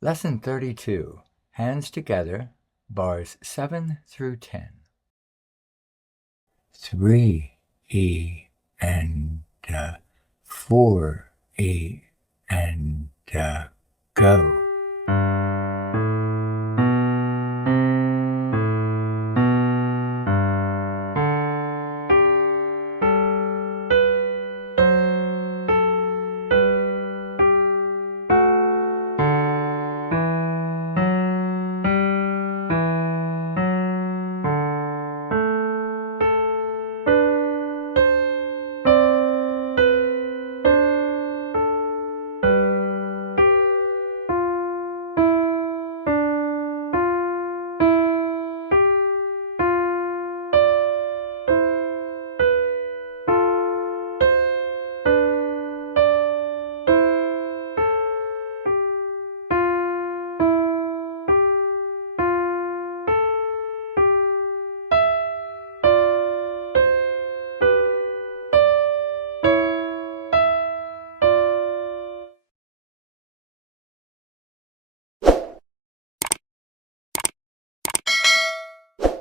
Lesson 32. Hands together, bars 7 through 10. 3 E and 4 E and go.